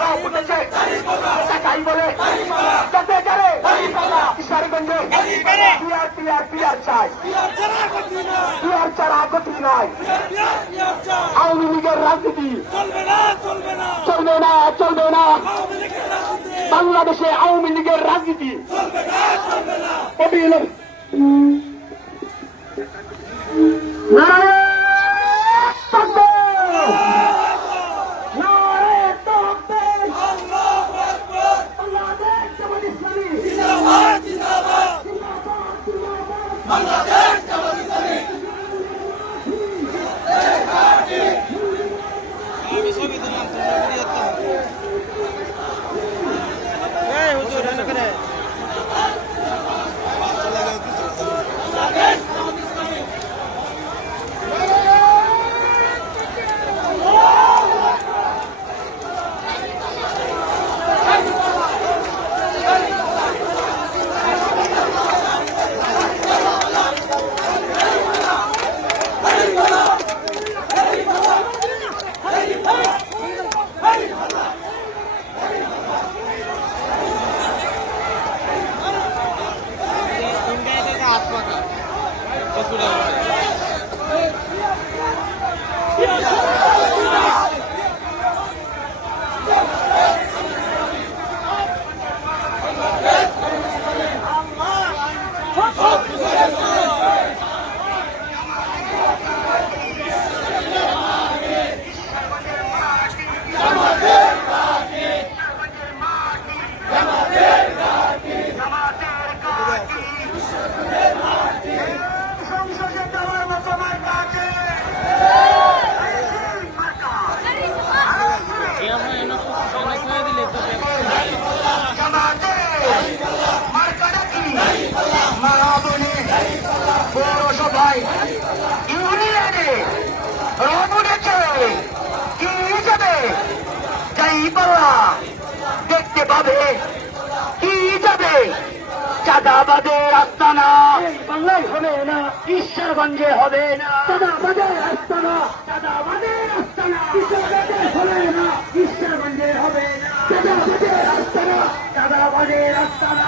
রাও উঠেছে টাকাই বলে যাতে যারে কিশোরগঞ্জে পিয়ার পিয়ার পিয়ার চাই পিয়ার ছাড়া গতি নাই আওয়ামী লীগের রাজনীতি চলবে না চলবে না বাংলাদেশে আওয়ামী লীগের রাজনীতি নারায়ণ です。ইউনিয়নে, রং উঠেছে। কি যাবে? যাই পাল্লা, দেখতে পাবে কি যাবে চাঁদাবাদের আস্তানা বাংলায় হবে না ঈশ্বরগঞ্জে হবে না চাঁদাবাদের আস্তানা চাঁদাবাদের আস্তানা ঈশ্বরগঞ্জে হবে না ঈশ্বরগঞ্জে হবে না চাঁদাবাদের আস্তানা চাঁদাবাদের আস্তানা